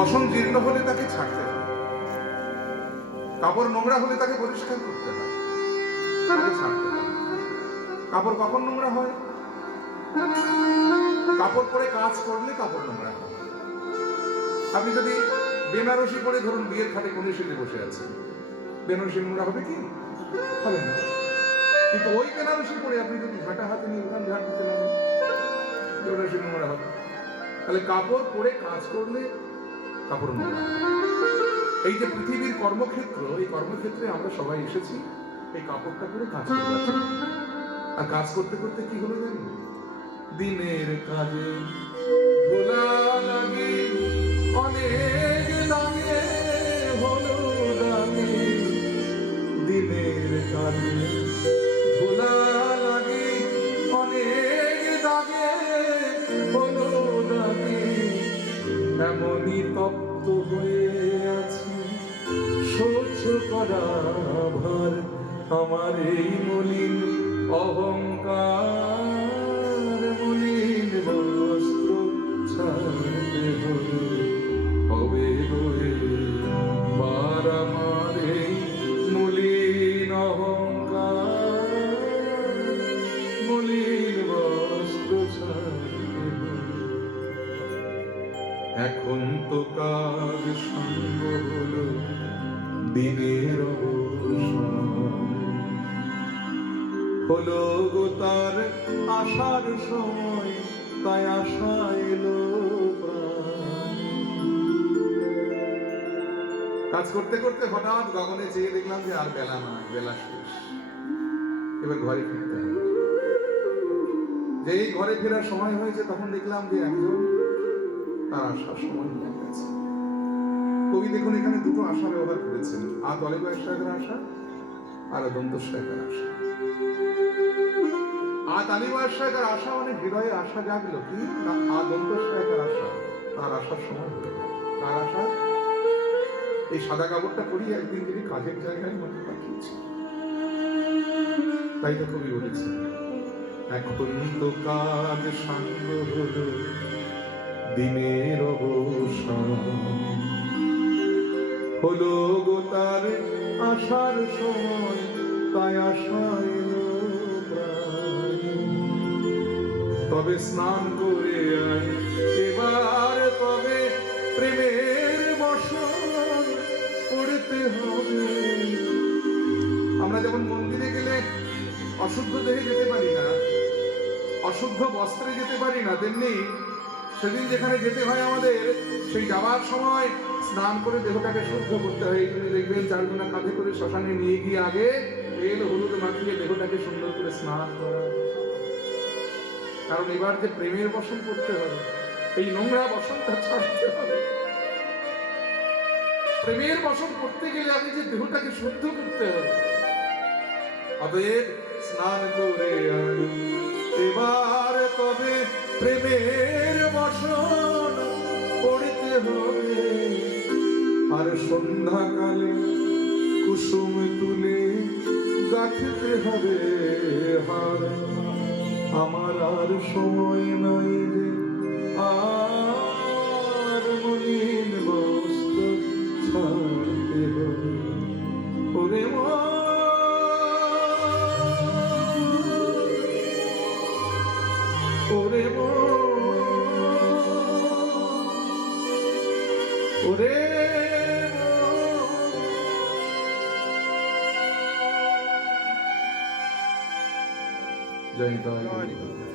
বসন জীর্ণ হলে তাকে ছাড়তে হয়, কাপড় নোংরা হলে তাকে পরিষ্কার করতে হয়, তাকে ছাড়তে হয়। কাপড় কখন নোংরা হয়? কাপড় পরে কাজ করলে কাপড় নোংরা হয়। আপনি যদি বেনারসি পরে ধরুন বিয়ের খাটে কোণে সেজে বসে আছেন, বেনারসি নোংরা হবে কি? হবে না। কিন্তু ওই বেনারসি পরে আপনি যদি ঝাঁটা হাতে নিয়ে উঠান ঝাঁট দিতে লাগেন, বেনারসি নোংরা হবে। তাহলে কাপড় পরে কাজ করলে কাপড় নোংরা। এই যে পৃথিবীর কর্মক্ষেত্র, এই কর্মক্ষেত্রে আমরা সবাই এসেছি এই কাপড়টা পরে কাজ করতে। আর কাজ করতে করতে কি হলো জানেন? দিনের কাজে ধুলা লাগে অনেক দাগে, হলো দাগে দিনের কাজে ধুলা লাগে অনেক দাগে, হলো দাগে এমনই তপ্ত হয়ে আছে সহ্য করা ভার আমার এই মলিন অহংকার, মলিন বস্ত্র ছাড়তে হবে বয়ে বার আমার এই মলিন অহংকার, মলিন বস্ত্র ছাড়তে হবে। এখন তো কাজ সঙ্গ হলো দিনের অবসান, হলো গো তার আসার সময়, তাই আশা এলো প্রাণ। কাজ করতে করতে হঠাৎ গগনে চেয়ে দেখলাম যে আর বেলা নয়, বেলা শেষ, এবার ঘরে ফিরতে হবে। যেই ঘরে ফেরার সময় হয়েছে তখন দেখলাম যে একজন তার আসার সময় হয়ে গেছে। কবি দেখুন এখানে দুটো আশা ব্যবহার করেছেন, আ তলেবায় সাহেবের আশা আর দন্ত সাহেবের আশা। আ তালিবায় সাহেবের আশা মানে হৃদয়ে আশা জাগলো, কি না আ দন্ত সাহেবের আশা, তার আসার সময় হয়ে গেল। তার আশা এই সাদা কাপড়টা পরিয়ে একদিন তিনি কাজের জায়গায় মনে পাঠিয়েছে। তাই তো কবি বলেছেন, এখন তো কাজ সাঙ্গ হলো দিনের অবসান, হলো গো তার আসার সময়, তাই আশা এলো প্রাণ। তবে স্নান করে আয় এবার, তবে প্রেমের বসন করতে হবে। আমরা যেমন মন্দিরে গেলে অশুদ্ধ দেহে যেতে পারি না, অশুদ্ধ বস্ত্রে যেতে পারি না, তেমনি সেদিন যেখানে যেতে হয় আমাদের, সেই যাওয়ার সময় স্নান করে দেহটাকে শুদ্ধ করতে হয়। এই জন্য দেখবেন চারজনা কাঁধে করে শ্মশানে নিয়ে গিয়ে আগে তেল হলুদ মাখিয়ে দেহটাকে সুন্দর করে স্নান করা। কারণ এবার যে প্রেমের বসন করতে হবে, এই নোংরা বসনটা ছাড়তে হবে। প্রেমের বসন করতে গেলে আমি যে দেহটাকে শুদ্ধ করতে হবে। অতএব স্নান করে এবার, তবে প্রেমের বসন করতে হবে। আর সন্ধ্যাকালে কুসুম তুলে গাঁথতে হবে হার, আমার আর সময় নাই রে আর মলিন বস্ত্র ছাড়তে হবে। ওরে ওরে ওরে জয় জয়।